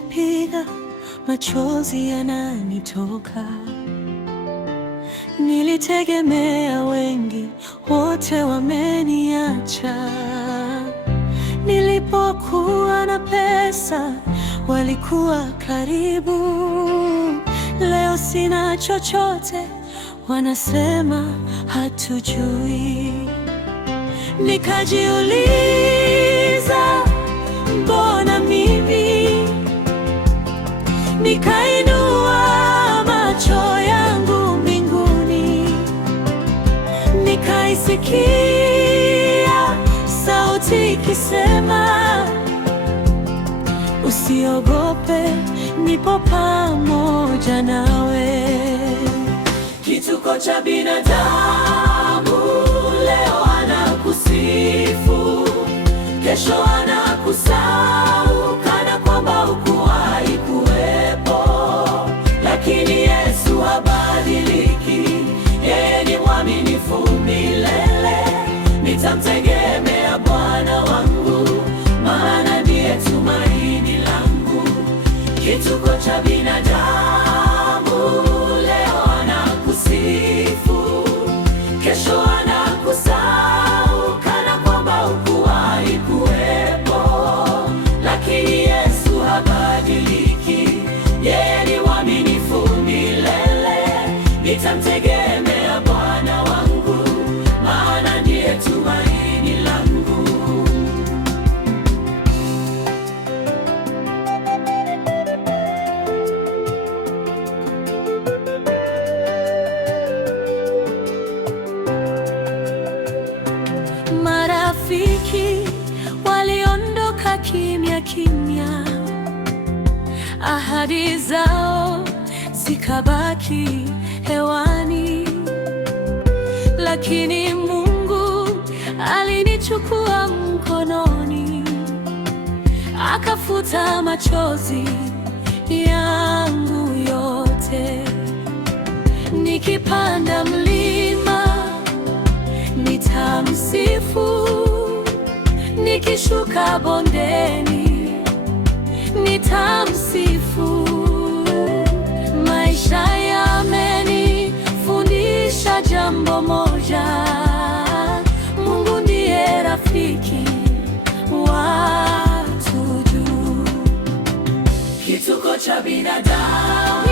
linanipiga, machozi yananitoka. Nilitegemea wengi, wote wameniacha. Nilipokuwa na pesa, walikuwa karibu. Leo sina chochote, wanasema hatujui. Nikajiuliza, mbona mimi? Nikainua macho yangu mbinguni, nikaisikia sauti ikisema, usiogope, nipo pamoja nawe. Kituko cha binadamu leo anakusifu, kesho anakusahau kana kwamba hukuwahi kuwepo. Lakini Yesu habadiliki, yeye ni mwaminifu milele. Nitamtegemea Bwana wangu, maana ndiye tumaini langu. Kituko cha binadamu leo anakusifu, kesho anakusahau kana kwamba hukuwahi kuwepo. Lakini Yesu habadiliki, yeye ni mwaminifu milele. Nitamtegemea Bwana wangu, maana ndiye tumaini langu. Marafiki waliondoka kimya kimya, ahadi zao zikabaki hewani. Lakini Mungu alinichukua mkononi, akafuta machozi yangu yote. Nikipanda mlima nitamsifu, nikishuka bondeni nitamsifu. Maisha yamenifundisha jambo moja: Mungu ndiye rafiki watu juu. Kituko cha binadamu